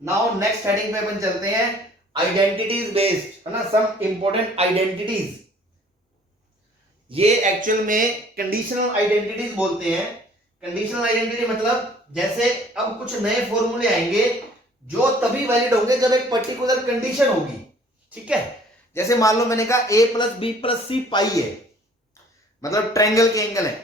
Now next heading पे अपन चलते हैं, आइडेंटिटीज बेस्ड, है ना, सम इंपॉर्टेंट आइडेंटिटीज। ये एक्चुअल में कंडीशनल आइडेंटिटीज बोलते हैं। कंडीशनल आइडेंटिटी मतलब जैसे अब कुछ नए फॉर्मूले आएंगे जो तभी वैलिड होंगे जब एक पर्टिकुलर कंडीशन होगी, ठीक है। जैसे मान लो मैंने कहा a plus B plus C pi है, मतलब ट्रायंगल के एंगल है।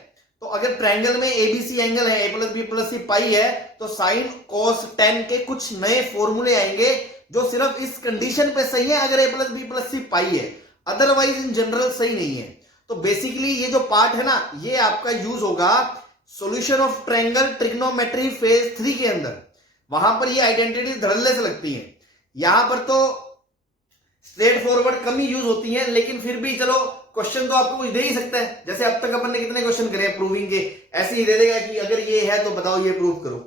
तो अगर ट्रायंगल में एबीसी एंगल है, a plus B plus C pi है, तो साइन कॉस टेन के कुछ नए फॉर्मूले आएंगे जो सिर्फ इस कंडीशन पे सही है अगर a plus B plus C pi है, अदरवाइज इन जनरल सही नहीं है। तो बेसिकली ये जो पार्ट है ना, ये आपका यूज होगा solution of triangle trigonometry phase 3 के अंदर। वहां पर ये आइडेंटिटी धड़ल्ले से लगती है, यहां पर तो स्ट्रेट फॉरवर्ड कम ही यूज होती है, लेकिन फिर भी चलो क्वेश्चन तो आपको कुछ दे ही सकता है। जैसे अब तक अपन ने कितने क्वेश्चन करे प्रूविंग के, ऐसे ही दे देगा कि अगर ये है तो बताओ ये प्रूव करो।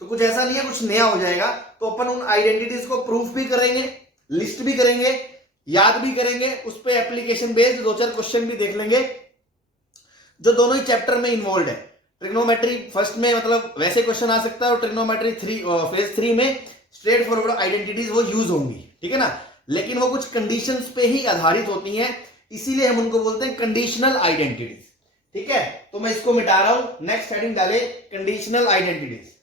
तो कुछ ऐसा नहीं है, कुछ नया हो जाएगा। तो अपन उन आइडेंटिटीज को प्रूफ भी करेंगे, लिस्ट भी करेंगे, याद भी करेंगे, उस पर एप्लीकेशन बेस्ड 2-4 क्वेश्चन भी देख लेंगे जो दोनों ही चैप्टर में इन्वॉल्व है। ट्रिग्नोमेट्री फर्स्ट में मतलब वैसे क्वेश्चन आ सकता है, और ट्रिग्नोमेट्री फेज 3 में स्ट्रेट फॉरवर्ड आइडेंटिटीज वो यूज होंगी, ठीक है ना। लेकिन वो कुछ कंडीशंस पे ही आधारित होती हैं, इसीलिए हम उनको बोलते हैं कंडीशनल आइडेंटिटीज, ठीक है। तो मैं इसको मिटा रहा हूं, नेक्स्ट हेडिंग डाले कंडीशनल आइडेंटिटीज।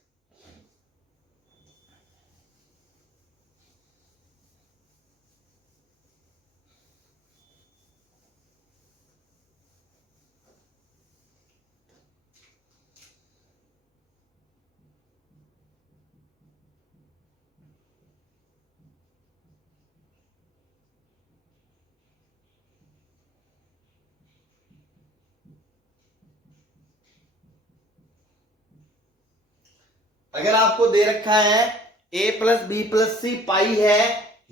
अगर आपको दे रखा है a plus B plus C pi है,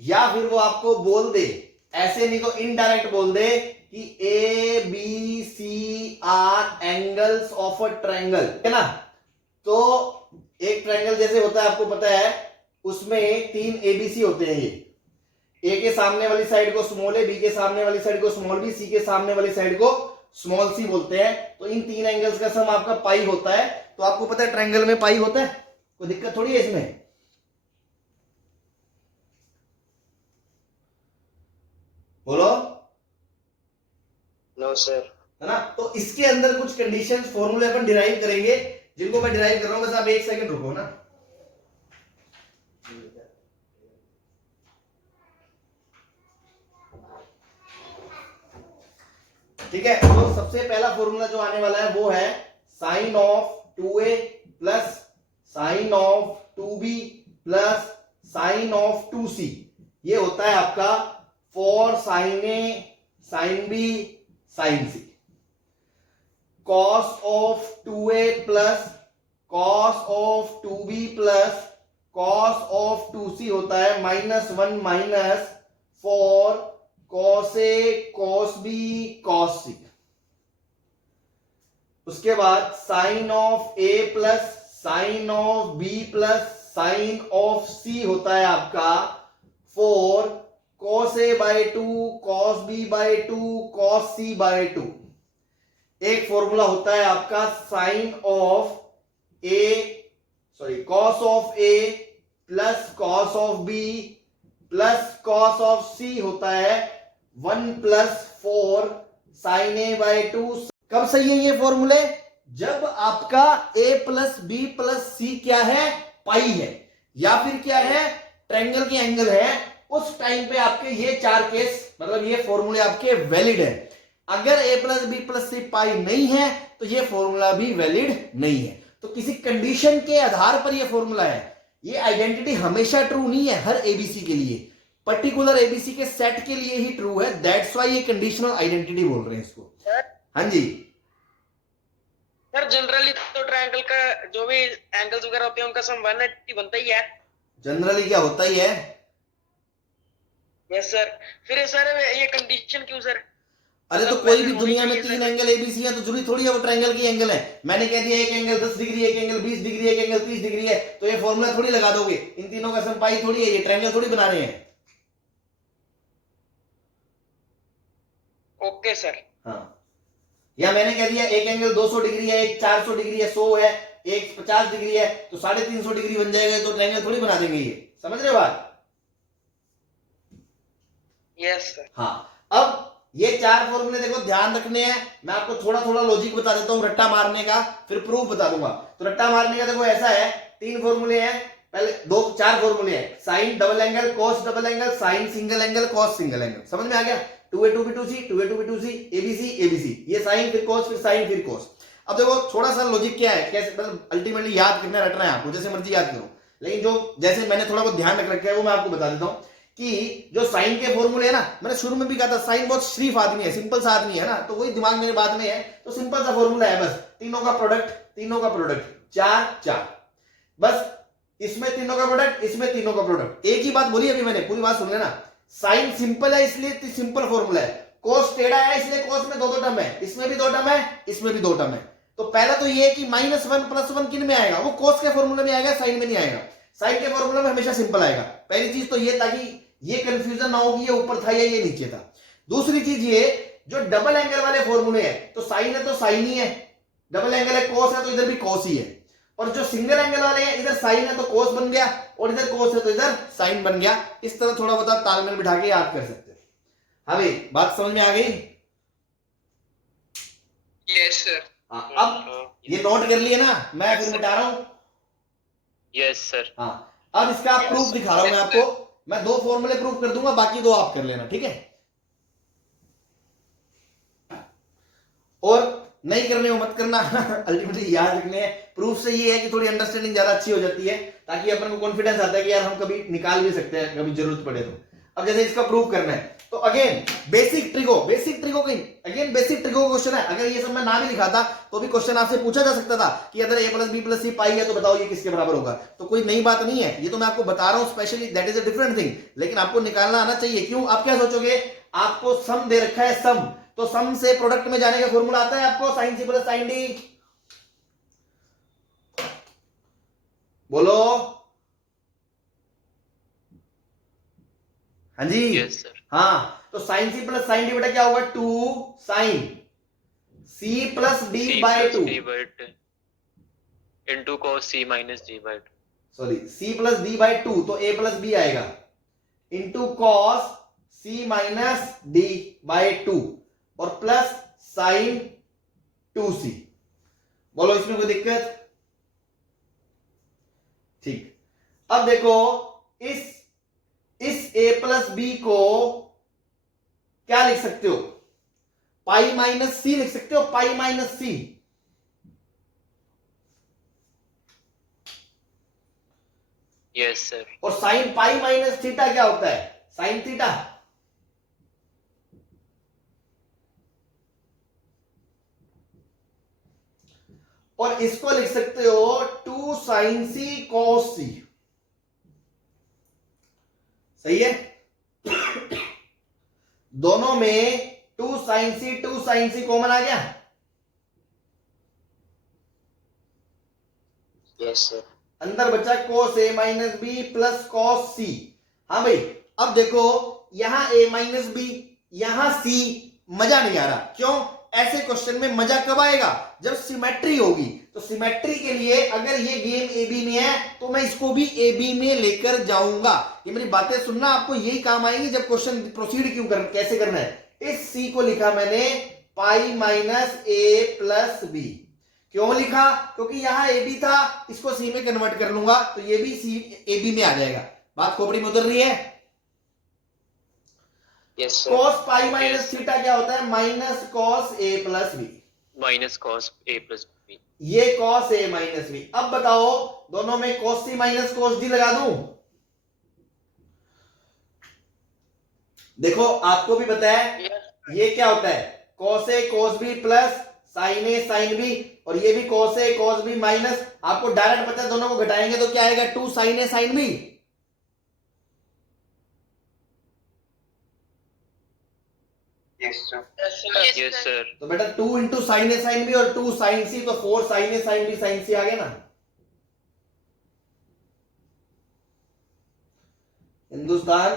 या फिर वो आपको बोल दे, ऐसे नहीं तो इनडायरेक्ट बोल दे कि A B C are angles of a triangle, है ना। तो एक ट्रायंगल जैसे होता है आपको पता है, उसमें 3 एबीसी होते हैं। ये ए के सामने वाली साइड को स्मॉल ए, बी के सामने वाली साइड को स्मॉल बी, सी के सामने वाली साइड को स्मॉल सी बोलते हैं। तो इन 3 एंगल्स का सम आपका पाई होता है। तो आपको पता है ट्रायंगल में पाई होता है, कोई दिक्कत थोड़ी है इसमें, बोलो। No sir. है ना। तो इसके अंदर कुछ कंडीशंस फॉर्मूले अपन डिराइव करेंगे, जिनको मैं डिराइव कर रहा हूं, बस आप 1 सेकंड रुको ना। ठीक है। तो सबसे पहला फॉर्मूला जो आने वाला है वो है sine of 2a plus sine of 2b plus sine of 2c। ये होता है आपका four sine A sine B sine C. Cos of 2a plus cos of 2b plus cos of 2c होता है -1 minus 4 cos A cos B cos C. उसके बाद sine of A plus sine of B plus sine of C होता है आपका 4 cos A by 2 cos B by 2 cos C by 2। एक formula होता है आपका sine of A cos of A plus cos of B plus cos of C होता है 1 plus 4 sign A by 2। कब सही है ये फॉर्मूले? जब आपका a प्लस बी प्लस सी क्या है, पाई है, या फिर क्या है, ट्रायंगल के एंगल है। उस टाइम पे आपके ये 4 केस, मतलब ये फॉर्मूले आपके वैलिड है। अगर a plus B plus C पाई नहीं है तो ये फॉर्मूला भी वैलिड नहीं है। तो किसी कंडीशन के आधार पर ये फॉर्मूला है। ये आइडेंटिटी हमेशा ट्रू नहीं है हर एबीसी के लिए, पर्टिकुलर एबीसी के सेट के लिए ही ट्रू है। दैट्स व्हाई ये कंडीशनल आइडेंटिटी बोल रहे हैं इसको। हाँ जी सर, जनरली तो ट्रायंगल का जो भी एंगल्स वगैरह होते हैं उनका सम 180 बनता ही है। जनरली क्या होता ही है। Yes sir. फिर सर ये कंडीशन क्यों सर? अरे तो कोई भी दुनिया में 3 एंगल एबीसी है तो जरूरी थोड़ी है वो ट्रायंगल की एंगल है। मैंने कह दिया एक एंगल 10 डिग्री, एक एंगल 20 डिग्री, एक एंगल 30 डिग्री है, तो ये फॉर्मूला थोड़ी लगा दोगे। इन तीनों का सम पाई थोड़ी है, ये ट्रायंगल थोड़ी बना रहे हैं। Okay sir. हाँ, या मैंने कह दिया एक एंगल 200 डिग्री है, एक 400 डिग्री है, 100 है, एक 50 डिग्री है, तो 350 डिग्री बन जाएगा, तो ट्रायंगल थोड़ी बना देंगे ये। समझ रहे हो बात? Yes sir. हाँ, अब ये 4 फॉर्मूले देखो ध्यान रखने हैं। मैं आपको थोड़ा थोड़ा लॉजिक बता देता हूं रट्टा मारने का, फिर प्रूफ बता दूंगा। तो रट्टा मारने का देखो ऐसा है, 3 फॉर्मूले हैं, पहले 4 फॉर्मूले हैं, sine double angle, cos double angle, sine single angle, cos single angle. समझ में आ गया? 2a 2b 2c, 2a 2b 2c, abc abc, ये साइन फिर कॉस फिर साइन फिर कॉस। अब देखो थोड़ा सा लॉजिक क्या है, कैसे मतलब अल्टीमेटली याद करना, रटना है आपको, जैसे मर्जी याद करो, लेकिन जो जैसे मैंने थोड़ा बहुत ध्यान रख रखा है वो मैं आपको बता देता हूं कि जो साइन के फॉर्मूले है ना, मैंने शुरू में भी कहा था साइन बहुत शरीफ आदमी है, सिंपल सा आदमी है ना, तो वही दिमाग मेरे बाद में है, तो सिंपल सा फॉर्मूला है बस, तीनों का प्रोडक्ट 4 4, बस इसमें तीनों का प्रोडक्ट, इसमें तीनों का प्रोडक्ट। एक ही बात बोली अभी मैंने, पूरी बात सुन लेना। साइन सिंपल है इसलिए सिंपल फॉर्मूला है, कोस टेढ़ा है इसलिए कोस में 2 टर्म है, इसमें भी 2 टर्म है, इसमें भी 2 टर्म है। तो पहला तो ये है कि -1 +1 किन में आएगा, वो कोस के फॉर्मूले में आएगा, साइन में नहीं आएगा। साइन के फॉर्मूले में हमेशा सिंपल आएगा, पहली चीज तो ये, ताकि ये कंफ्यूजन ना हो कि ये ऊपर था या ये नीचे था। दूसरी चीज ये, जो डबल एंगल वाले फॉर्मूले हैं, तो साइन है तो साइन ही है, डबल एंगल है कोस है तो इधर भी कोस ही है, और जो सिंगल एंगल वाले हैं, इधर साइन है तो कोस बन गया, और इधर कोस है तो इधर साइन बन गया। इस तरह थोड़ा बहुत आप तालमेल बिठा के याद कर सकते हो। हाँ भाई, बात समझ में आ गई? Yes sir. हाँ, अब ये नोट कर लिए ना, मैं फिर मिटा रहा हूं। Yes sir. हाँ, अब इसका प्रूफ दिखा रहा हूं मैं आपको, मैं 2 फॉर्मूले प्रूफ कर दूंगा, बाकी 2 आप कर लेना, ठीक है? और नहीं करने हो मत करना अल्टीमेटली याद रखने हैं। प्रूफ से ये है कि थोड़ी अंडरस्टैंडिंग ज्यादा अच्छी हो जाती है, ताकि अपन को कॉन्फिडेंस आता है कि यार हम कभी निकाल भी सकते हैं, कभी जरूरत पड़े तो। अब जैसे इसका प्रूफ करना है, तो अगेन बेसिक ट्रिको क्वेश्चन है। अगर ये सब मैं ना भी लिखा था तो भी क्वेश्चन आपसे पूछा जा सकता था कि अगर a + b + c पाई है तो बताओ ये किसके बराबर होगा। तो कोई नई बात नहीं है, ये तो मैं आपको बता रहा हूं specially, that is a different thing, लेकिन आपको निकालना आना चाहिए। क्यों? आप क्या सोचोगे, आपको सम दे रखा है, सम, तो सम से प्रोडक्ट में जाने का फॉर्मूला आता है आपको, sin c + sin d। बोलो हाँ जी। Yes sir. हाँ, तो sin c + sin d बेटा क्या होगा, 2 sin c + d/2 into cos c - d/2। Sorry, c + d/2, तो a + b आएगा, इंटू cos c - d/2 और प्लस sin 2c। बोलो इसमें कोई दिक्कत? ठीक, अब देखो इस a + b को क्या लिख सकते हो, पाई - c लिख सकते हो, पाई - c। Yes sir. और साइन पाई - थीटा क्या होता है, साइन थीटा। और इसको लिख सकते हो 2 sin c cos c। सही है? दोनों में 2 sin c कॉमन आ गया। Yes sir. अंदर बचा cos a - b plus cos c। हाँ भाई, अब देखो यहां a - b, यहां c, मजा नहीं आ रहा। क्यों? ऐसे क्वेश्चन में मजा कब आएगा, जब सिमेट्री होगी। तो सिमेट्री के लिए अगर ये गेम ए बी में है तो मैं इसको भी ए बी में लेकर जाऊंगा। ये मेरी बातें सुनना, आपको यही काम आएंगी जब क्वेश्चन प्रोसीड कैसे करना है। इस सी को लिखा मैंने पाई - a + b। क्यों लिखा? क्योंकि यहां ए बी था, इसको सी में कन्वर्ट कर लूंगा तो ये भी सी ए बी में आ जाएगा। बात खोपड़ी में उतर रही है? Yes sir. cos पाई - थीटा क्या होता है, -cos a + b, -cos a + b। ये cos a - b। अब बताओ दोनों में cos c - cos d लगा दूं? देखो आपको भी पता है ये क्या होता है, cos a cos b plus sin a sin b, और ये भी cos a cos b minus, आपको डायरेक्ट पता है दोनों को घटाएंगे तो क्या आएगा, 2 sin a sin b। Yes sir. तो बेटा 2 × sin a sin b और 2 sin c, तो 4 sin a sin b sin c आ गया ना। हिंदुस्तान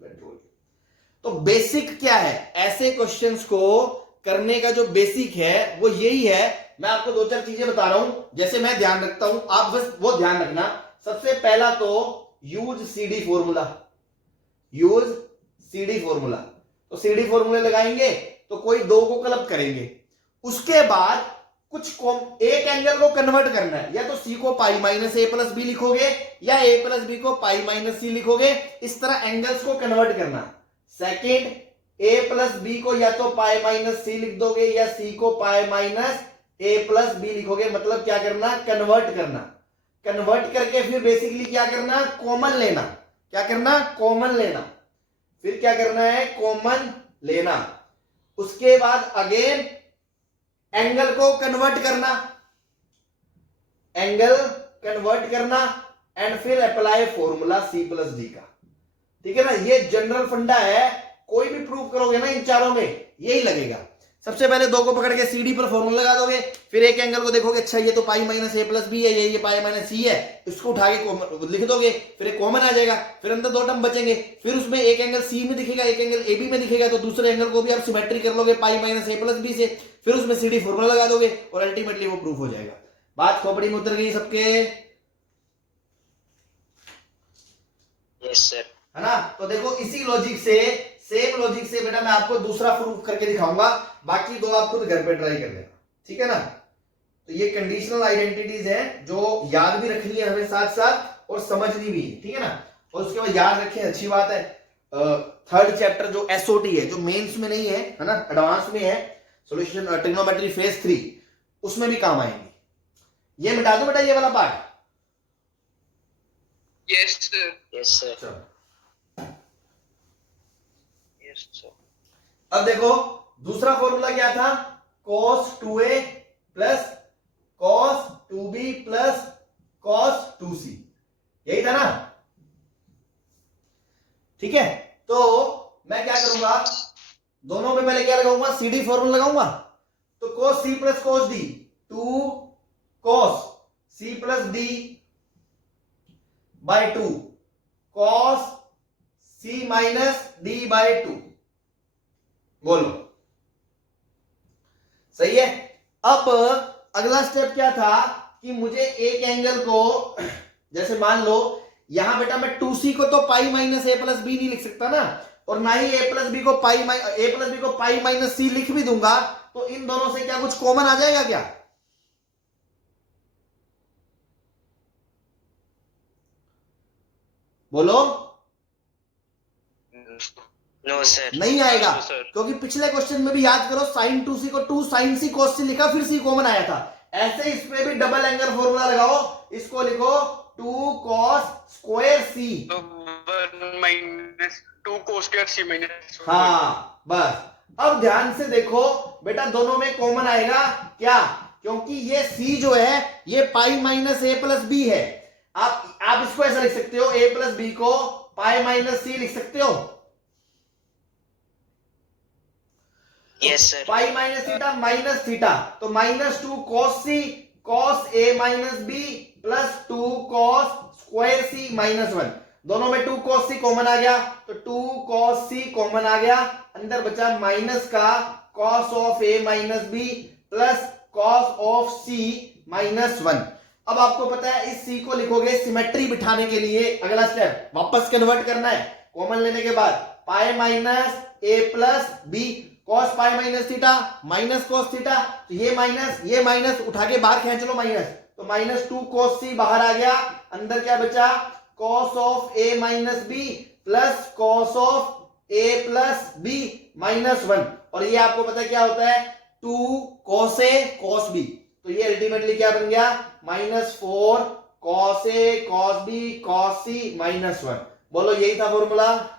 पेट्रोल। तो बेसिक क्या है, ऐसे क्वेश्चंस को करने का जो बेसिक है वो यही है। मैं आपको 2-4 चीजें बता रहा हूं, जैसे मैं ध्यान रखता हूं, आप बस वो ध्यान रखना। सबसे पहला तो use CD formula, use CD formula. तो सीडी फॉर्मूले लगाएंगे तो कोई दो को क्लब करेंगे, उसके बाद कुछ एक एंगल को कन्वर्ट करना है, या तो सी को पाई माइनस ए प्लस बी लिखोगे या ए प्लस बी को पाई माइनस सी लिखोगे, इस तरह एंगल्स को कन्वर्ट करना। सेकेंड, ए प्लस बी को या तो पाई माइनस सी लिख दोगे या सी को पाई माइनस ए प्लस बी लिखोगे, मतलब क्या करना, कन्वर्ट करना। कन्वर्ट करके फिर बेसिकली क्या करना, कॉमन लेना। क्या करना, कॉमन लेना। फिर क्या करना है, कॉमन लेना। उसके बाद अगेन एंगल को कन्वर्ट करना, एंगल कन्वर्ट करना एंड फिर apply formula C plus D का। ठीक है ना, ये जनरल फंडा है, कोई भी प्रूव करोगे ना इन चारों में यही लगेगा। सबसे पहले दो को पकड़ के सीडी पर फॉर्मूला लगा दोगे, फिर एक एंगल को देखोगे, अच्छा ये तो पाई माइनस ए प्लस बी है, ये पाई माइनस सी है, इसको उठा के लिख दोगे, फिर एक कॉमन आ जाएगा, फिर अंदर दो टर्म बचेंगे, फिर उसमें एक एंगल सी में दिखेगा, एक एंगल ए बी में दिखेगा, तो दूसरे एंगल को भी आप सिमेट्री कर लोगे पाई माइनस ए प्लस बी से, फिर उसमें सीडी फॉर्मूला लगा दोगे और अल्टीमेटली वो प्रूफ हो जाएगा। बात खोपड़ी में उतर गई सबके? Yes sir. है ना, तो देखो इसी लॉजिक से, सेम लॉजिक से बेटा मैं आपको दूसरा प्रूफ करके दिखाऊंगा, बाकी दो आप खुद घर पे ट्राई कर लेना। ठीक है ना, तो ये कंडीशनल आइडेंटिटीज है जो याद भी रखनी है हमें साथ साथ और समझनी भी है। ठीक है ना, और उसके बाद याद रखें, अच्छी बात है, थर्ड चैप्टर जो एसओटी है, जो मेंस में नहीं है ना, एडवांस में है, सॉल्यूशन ट्रिग्नोमेट्री फेज 3, उसमें भी काम आएंगे। ये मिटा दो बेटा ये वाला part. Yes sir. Yes sir. चलो यस सर। अब देखो दूसरा फॉर्मूला क्या था, cos 2a plus cos 2b plus cos 2c, यही था ना। ठीक है, तो मैं क्या करूंगा, दोनों में पहले क्या लगाऊंगा, सीडी फॉर्मूला लगाऊंगा। तो cos c plus cos d, 2 cos c plus d by 2 cos c minus d by 2। बोलो सही है। अब अगला स्टेप क्या था कि मुझे एक एंगल को, जैसे मान लो यहां बेटा मैं 2c को तो पाई माइनस ए प्लस बी नहीं लिख सकता ना, और ना ही ए प्लस बी को पाई माइनस सी लिख भी दूंगा, तो इन दोनों से क्या कुछ कॉमन आ जाएगा क्या? बोलो। No sir. नहीं आएगा, क्योंकि पिछले क्वेश्चन में भी याद करो, साइन 2c को 2 साइन सी cos सी लिखा, फिर सी कॉमन आया था। ऐसे इस पे भी डबल एंगल फॉर्मूला लगाओ, इसको लिखो 2 cos स्क्वायर सी, 1 minus 2 cos square C minus. हाँ बस। अब ध्यान से देखो बेटा, दोनों में कॉमन आएगा क्या, क्योंकि ये c जो है ये पाई माइनस ए प्लस बी है। आप इसको ऐसा लिख सकते हो, a प्लस बी को पाई माइनस सी लिख सकते हो। Yes sir. Pi minus theta minus theta, तो minus 2 cos C cos a minus B plus 2 cos square C minus 1। दोनों में 2 cos सी कॉमन आ गया, तो 2 cos सी कॉमन आ गया, अंदर बचा माइनस का cos of a minus B plus cos of c minus 1। अब आपको पता है इस c को लिखोगे सिमेट्री बिठाने के लिए, अगला स्टेप वापस कन्वर्ट करना है कॉमन लेने के बाद, pi minus a plus B cos pi minus theta minus cos theta, तो ये माइनस उठा के बाहर खींच लो माइनस, तो माइनस 2 cos c बाहर आ गया, अंदर क्या बचा cos of a minus B plus cos of a plus B minus 1। और ये आपको पता है क्या होता है, 2 cos a cos b, तो ये अल्टीमेटली क्या बन गया, minus 4 cos a cos b cos c minus 1। बोलो यही था फॉर्मूला।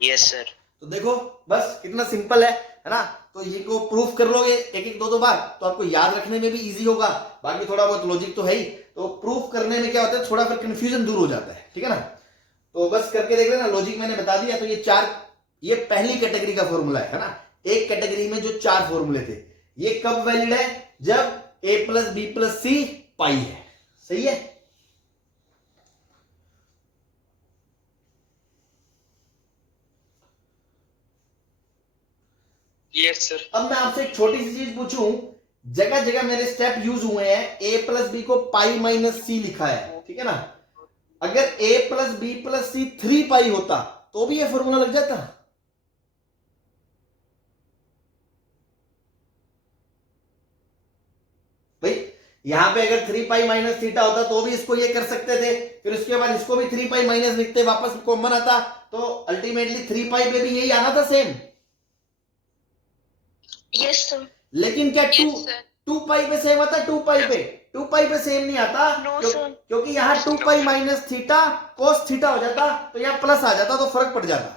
Yes sir. तो देखो बस कितना सिंपल है ना, तो ये को प्रूफ कर लोगे एक एक दो बार, तो आपको याद रखने में भी इजी होगा, बाकी थोड़ा बहुत लॉजिक तो है ही, तो प्रूफ करने में क्या होता है, थोड़ा फिर कंफ्यूजन दूर हो जाता है। ठीक है ना, तो बस करके देख लेना, लॉजिक मैंने बता दिया। तो ये पहली कैटेगरी का फॉर्मूला है ना, एक कैटेगरी में जो 4 फॉर्मूले थे, ये कब वैलिड है, जब a plus B plus C pi है। सही है, यस सर। अब मैं आपसे एक छोटी सी चीज पूछूं, जगह जगह मेरे स्टेप यूज हुए हैं, ए प्लस बी को पाई माइनस सी लिखा है, ठीक है ना। अगर ए प्लस बी प्लस सी 3 पाई होता तो भी ये फॉर्मूला लग जाता। भाई यहां पे अगर 3 पाई माइनस थीटा होता तो भी इसको ये कर सकते थे, फिर उसके बाद इसको भी 3 पाई माइनस लिखते, वापस कॉमन आता, तो अल्टीमेटली 3 पाई पे भी यही आना था सेम। Yes sir. लेकिन क्या टू पाई पे सेम आता? 2 पाई पे 2 पाई पे सेम नहीं आता। No sir. क्योंकि यहाँ 2 pi minus theta cos theta हो जाता, तो यहाँ प्लस आ जाता, तो फर्क पड़ जाता।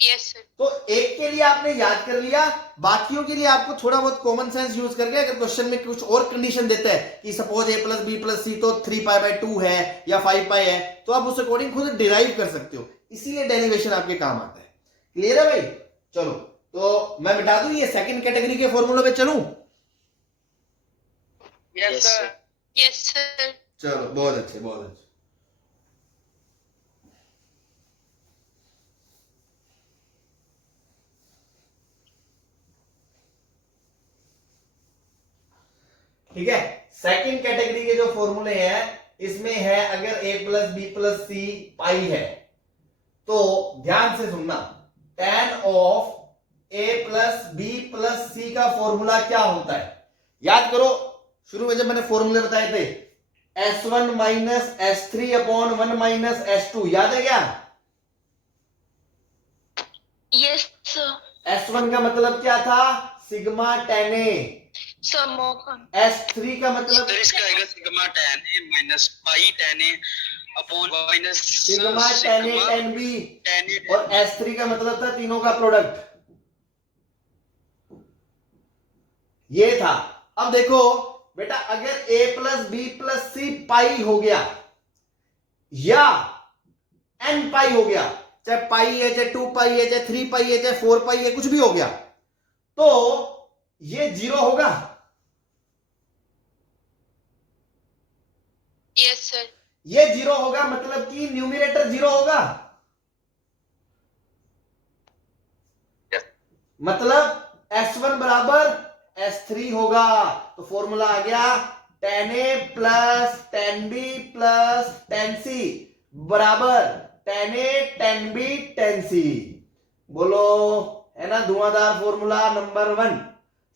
Yes sir. तो एक के लिए आपने याद कर लिया, बाकियों के लिए आपको थोड़ा बहुत कॉमन सेंस यूज करके, अगर क्वेश्चन में कुछ और कंडीशन देता है कि सपोज ए प्लस बी प्लस सी तो 3 पाई बाई 2 है या 5 पाई है, तो आप उस अकॉर्डिंग खुद डिराइव कर सकते हो, इसीलिए डेरिवेशन आपके काम आता है। क्लियर है भाई? चलो तो मैं बिठा दूं ये सेकंड कैटेगरी के फॉर्मूले पे चलूं? Yes sir. Yes sir. चलो बहुत अच्छे बहुत अच्छे। ठीक है, सेकंड कैटेगरी के जो फॉर्मूले हैं इसमें है, अगर a plus B plus C pi है तो ध्यान से सुनना, tan of a plus B plus C का फॉर्मूला क्या होता है? याद करो, शुरू में जब मैंने फॉर्मूले बताए थे, S1 minus S3 upon 1 minus S2, याद है क्या? Yes sir. S1 का मतलब क्या था? Sigma tan A। Sum of S3 का मतलब सर इसका आएगा sigma tan A minus pi tan A upon minus sigma tan A tan B, tan A और S3 का मतलब था तीनों का प्रोडक्ट, ये था। अब देखो बेटा, अगर a plus B plus C पाई हो गया या n पाई हो गया, चाहे पाई है, चाहे 2 पाई है, चाहे 3 पाई है, चाहे 4 पाई है, कुछ भी हो गया, तो ये 0 होगा। Yes sir. ये 0 होगा, मतलब कि न्यूमरेटर 0 होगा, मतलब S1 बराबर S3 होगा। तो फॉर्मूला आ गया tan A plus tan B plus tan C बराबर tan A tan B tan C। बोलो, है ना धुआंधार फॉर्मूला नंबर 1।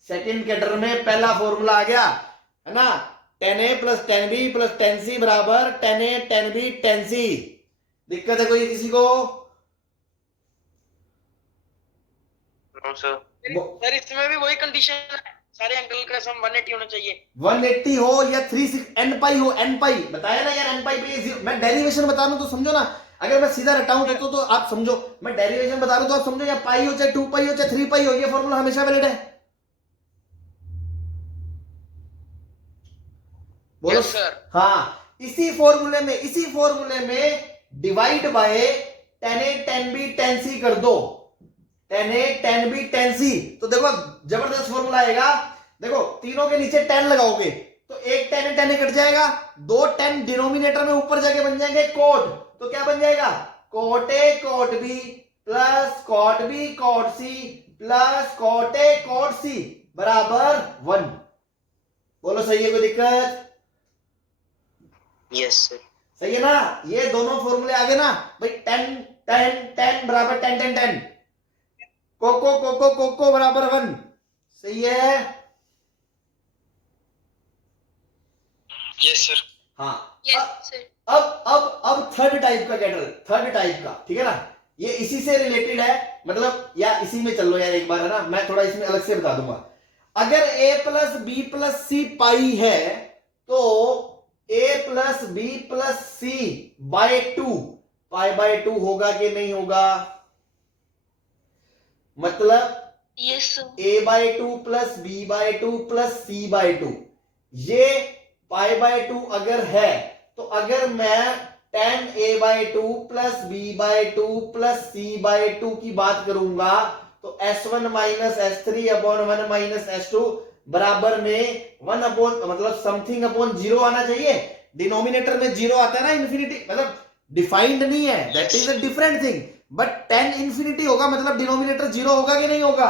सेकंड कैटर में पहला फॉर्मूला आ गया, है ना, tan A plus tan B plus tan C बराबर tan A tan B tan C। दिक्कत है कोई किसी को? No sir. सर इसमें भी वही कंडीशन है, सारे एंगल का सम 180 होना चाहिए। 180 हो या 36 n पाई हो, n पाई बताया ना यार, n पाई पे ये मैं डेरिवेशन बता रहा हूं तो समझो ना, अगर मैं सीधा रटाऊं तो आप समझो, मैं डेरिवेशन बता रहा हूं तो आप समझो, या पाई हो चाहे 2 पाई हो चाहे 3 पाई हो, ये फॉर्मूला हमेशा वैलिड है। बोलो Yes, sir. हाँ, इसी फॉर्मूले में divide by tan A tan B tan C कर दो, tan A tan B tan C, तो देखो जबरदस्त फॉर्मूला आएगा। देखो तीनों के नीचे tan लगाओगे तो एक tan A tan A cut जाएगा, 2 tan डिनोमिनेटर में ऊपर जाके बन जाएंगे cot, तो क्या बन जाएगा? cot A cot B plus cot B cot C plus cot A cot C बराबर 1। बोलो सही है, कोई दिक्कत? Yes sir. सही है ना? ये दोनों फॉर्मूले आ गए ना भाई, tan बराबर tan कोको बराबर 1। सही है? Yes sir. हाँ। Yes sir. अब थर्ड टाइप का कैटर, थर्ड टाइप का, ठीक है ना, ये इसी से रिलेटेड है, मतलब या इसी में चल लो यार एक बार, है ना, मैं थोड़ा इसमें अलग से बता दूंगा। अगर a plus B plus C pi है तो a plus B plus C by 2 pi by 2 होगा कि नहीं होगा? मतलब yes sir. a by 2 plus B by 2 plus C by 2, ये पाई बाय 2 अगर है, तो अगर मैं tan a by 2 plus B by 2 plus C by 2 की बात करूंगा तो S1 minus S3 upon 1 minus S2 बराबर में 1 अपॉन मतलब समथिंग अपॉन 0 आना चाहिए। डिनोमिनेटर में 0 आता है ना, इंफिनिटी मतलब डिफाइंड नहीं है, that is a different thing, but tan infinity होगा मतलब डिनोमिनेटर 0 होगा कि नहीं होगा?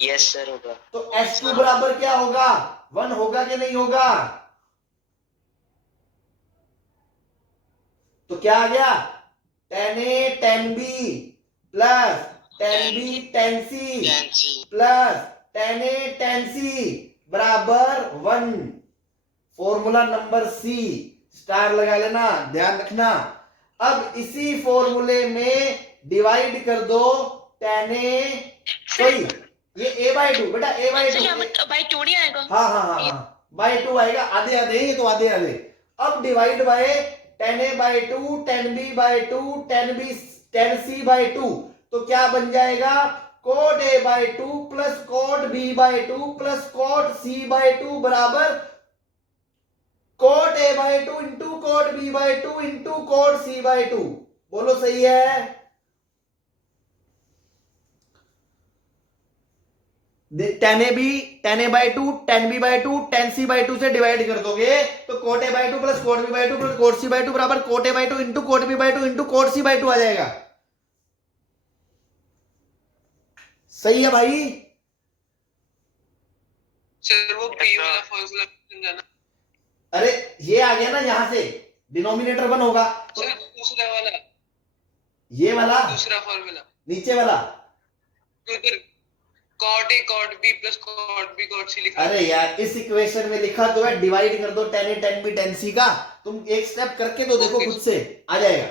यस सर होगा। तो H2 बराबर क्या होगा, 1 होगा कि नहीं होगा? तो क्या आ गया, 10A 10B plus 10B 10C plus 10A 10C बराबर 1। फॉर्मूला नंबर सी, स्टार लगा लेना, ध्यान रखना। अब इसी फॉर्मूले में डिवाइड कर दो 10A, सॉरी ये A/2 बेटा, A/2 बाई 2 नहीं आएगा? हाँ बाई 2 आएगा, आधे आधे, ये तो आधे आधे। अब divide by 10A/2 10B/2 10C/2, तो क्या बन जाएगा, cot A/2 plus cot B/2 plus cot C/2 बराबर cot A/2 into cot B/2 into cot C/2। बोलो सही है? 10AB 10A/2 10B/2 10C/2 से डिवाइड कर दोगे तो cot A/2 plus cot B/2 plus cot C/2 बराबर cot A/2 into cot B/2 into cot C/2 आ जाएगा। सही है भाई? सर वो बी वाला फॉर्मूला समझाना। अरे ये आ गया ना, यहां से डिनोमिनेटर 1 होगा, तो सर दूसरा वाला, ये वाला दूसरा फॉर्मूला नीचे वाला, तो इधर cot A cot B plus cot B cot C लिखा। अरे यार इस इक्वेशन में लिखा तो है डिवाइड कर दो 10A 10B 10C का, तुम एक स्टेप करके तो देखो, खुद से आ जाएगा।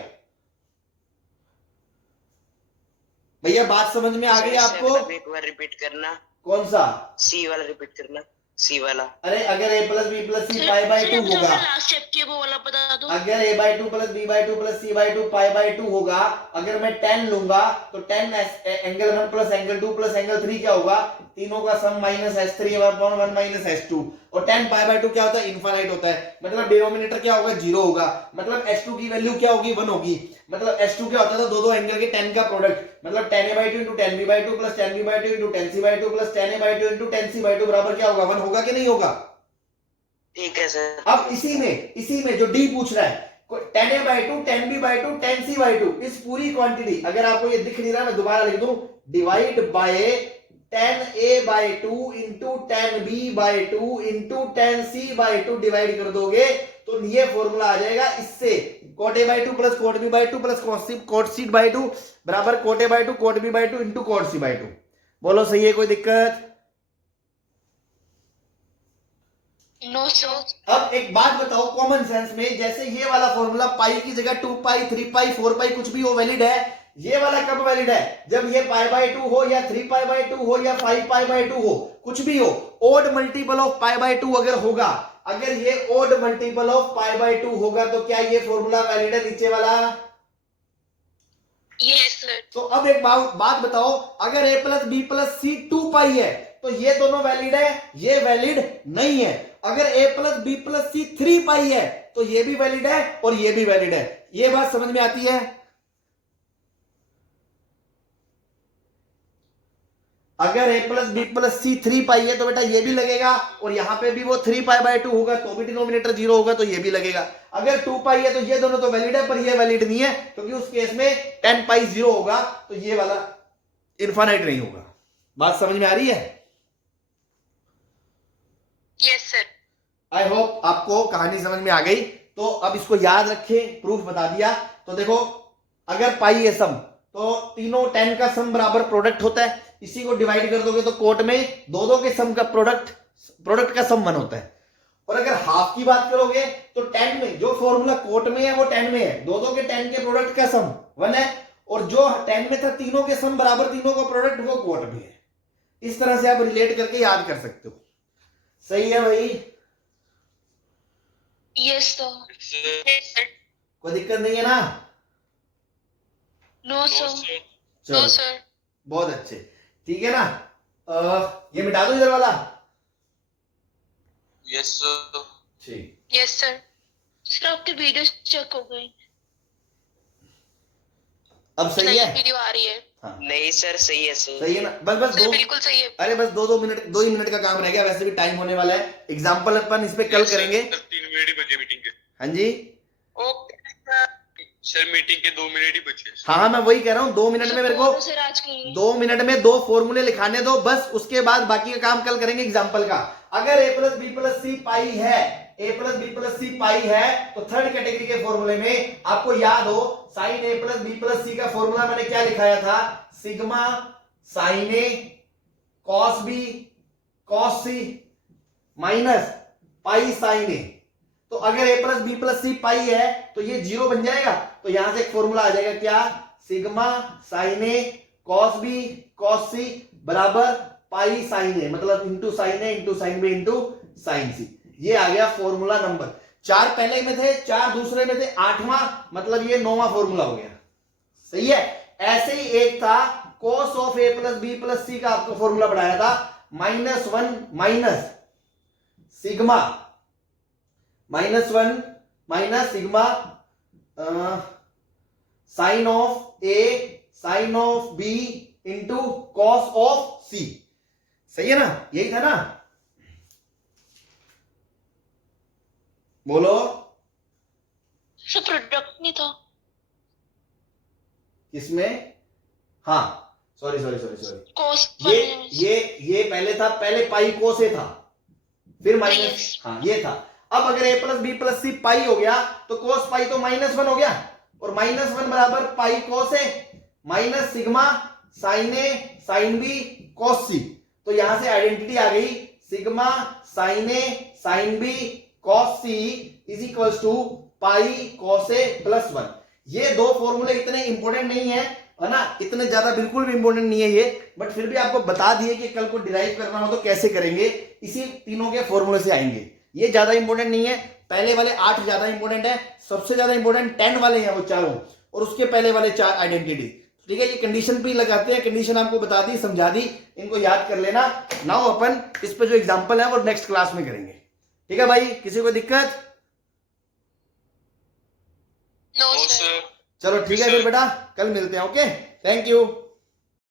भैया बात समझ में आ गई आपको? एक बार रिपीट करना। कौन सा? सी वाला रिपीट करना, सी वाला। अरे अगर A प्लस बी प्लस सी पाई/2 होगा, लास्ट स्टेप के वो वाला बता दो। अगर A/2 plus B/2 plus C/2 पाई/2 होगा, अगर मैं 10 लूंगा तो 10 angle 1 plus angle 2 plus angle 3 क्या होगा, तीनों का सम minus H3 upon 1 minus H2, और 10 पाई/2 क्या होता है, इनफाइनाइट होता है, मतलब डिनोमिनेटर क्या होगा, 0 होगा, मतलब H2 की वैल्यू क्या होगी, 1 होगी। मतलब H2 क्या होता था, दो एंगल के 10 का प्रोडक्ट, मतलब 10A/2 into 10B/2 plus 10B/2 into 10C/2 plus 10A/2 into 10C/2 बराबर क्या होगा, 1 होगा कि नहीं होगा? ठीक है सर। अब इसी में जो डी पूछ रहा है, 10A/2 10B/2 10C/2, इस पूरी क्वांटिटी, अगर आपको ये दिख नहीं रहा मैं दोबारा लिख दूं, divide by 10A/2 into 10B/2 into 10C/2 divide कर दोगे तो ये फॉर्मूला आ जाएगा, इससे cot A/2 plus cot B/2 plus cot C/2 बराबर cot A/2 cot B/2 into cot C/2। बोलो सही है, कोई दिक्कत? No sir. अब एक बात बताओ कॉमन सेंस में, जैसे ये वाला फॉर्मूला पाई की जगह 2 पाई 3 पाई 4 पाई कुछ भी हो वैलिड है, ये वाला कब वैलिड है, जब ये पाई/2 हो या 3 पाई/2 हो या 5 पाई/2 हो, कुछ भी हो, ओड मल्टीपल ऑफ पाई/2 अगर होगा, अगर ये ओड मल्टीपल ऑफ पाई/2 होगा तो क्या ये फॉर्मूला वैलिड है नीचे वाला? Yes sir. तो अब एक बात बताओ, अगर A प्लस बी प्लस सी 2 पाई है तो ये दोनों वैलिड है, ये वैलिड नहीं है। अगर A प्लस बी प्लस सी 3 पाई है तो ये भी वैलिड है और ये भी वैलिड है। ये बात समझ में आती है? अगर A प्लस बी प्लस सी 3 पाई है तो बेटा ये भी लगेगा, और यहां पे भी वो 3 पाई/2 होगा तो भी डिनोमिनेटर 0 होगा तो ये भी लगेगा। अगर 2 पाई है तो ये दोनों तो वैलिड है, पर ये वैलिड नहीं है क्योंकि उस केस में 10 पाई 0 होगा तो ये वाला इनफाइनाइट नहीं होगा। बात समझ में आ रही है? Yes sir. आई होप आपको कहानी समझ में आ गई। तो अब इसको याद रखें, प्रूफ बता दिया। तो देखो, अगर पाई है सम तो तीनों 10 का सम बराबर प्रोडक्ट होता है, इसी को डिवाइड कर दोगे तो कोट में दो के सम का प्रोडक्ट का सम 1 होता है। और अगर हाफ की बात करोगे तो 10 में जो फॉर्मूला कोट में है वो 10 में है, दो के 10 के प्रोडक्ट का सम 1 है, और जो 10 में था तीनों के सम बराबर तीनों का प्रोडक्ट वो कोट में है। इस तरह से आप रिलेट करके याद कर सकते हो। सही है भाई? Yes sir. कोई दिक्कत नहीं है ना? No sir. चलो, नो सर। बहुत अच्छे, ठीक है ना? ये मिटा दो इधर वाला। Yes sir. ठीक, यस सर। सर आपकी वीडियो चेक हो गई। अब सही है? वीडियो आ रही है। हाँ नहीं सर, सही है सही है ना? बस सर दो, बिल्कुल सही है। अरे बस दो ही मिनट का काम रह गया, वैसे भी टाइम होने वाला है। एग्जाम्पल अपन इस पे कल करेंगे। 3 मिनट ही बचे मीटिंग के। हाँ जी, ओके सर मीटिंग के 2 मिनट ही बचे। हाँ मैं वही कह रहा हूँ, 2 मिनट में मेरे को सर आज के लिए 2 मिनट में 2 फॉर्मूले लिखाने दो बस, उसके बाद बाकी का काम कल करेंगे एग्जाम्पल का। अगर a plus B plus C pi है, a plus B plus C pi है, तो थर्ड कैटेगरी के फॉर्मूले में आपको याद हो sine a plus B plus C का फॉर्मूला मैंने क्या लिखाया था, sigma sine a cos B cos C minus pi sine a। तो अगर a plus B plus C pi है तो ये 0 बन जाएगा, तो यहां से एक फॉर्मूला आ जाएगा क्या, sigma sine a cos B cos C बराबर पाई साइन a, मतलब into sine a into sine B into sine C. ये आ गया फॉर्मूला नंबर 4 पहले में थे, 4 दूसरे में थे, 8वां मतलब ये 9वां फॉर्मूला हो गया। सही है। ऐसे ही एक था cos of a plus B plus C का आपको फॉर्मूला बढ़ाया था -1 minus sigma -1 minus sigma sine of A sine of B into cos of C. सही है ना, यही था ना, बोलो। सर प्रोडक्ट नहीं था किसमें, हाँ sorry sorry sorry sorry, cost ये पहले था, पहले पाई को से था, फिर माइनस, Yes. हाँ ये था। अब अगर a plus B plus C पाई हो गया तो कोस पाई तो -1 हो गया, और -1 बराबर pi cos A minus sigma sine A sine B cos C. तो यहां से आइडेंटिटी आ गई, sigma sine A sine B cos C is equals to pi cos A plus 1। ये दो फॉर्मूले इतने इंपॉर्टेंट नहीं है ना, इतने ज्यादा बिल्कुल भी इंपॉर्टेंट नहीं है ये, बट फिर भी आपको बता दिए कि कल को डिराइव करना हो तो कैसे करेंगे, इसी तीनों के फॉर्मूले से आएंगे। ये ज्यादा इंपॉर्टेंट नहीं है, पहले वाले 8 ज्यादा इंपॉर्टेंट है, सबसे ज्यादा इंपॉर्टेंट 10 वाले हैं वो चारों, और उसके पहले वाले 4 आइडेंटिटी। ठीक है, ये कंडीशन भी लगाते हैं, कंडीशन आपको बता दी समझा दी, इनको याद कर लेना। नाउ अपन इस पे जो एग्जांपल है वो नेक्स्ट क्लास में करेंगे। ठीक है भाई, किसी को दिक्कत? No no sir sir. चलो ठीक है फिर बेटा, कल मिलते हैं। Okay, thank you.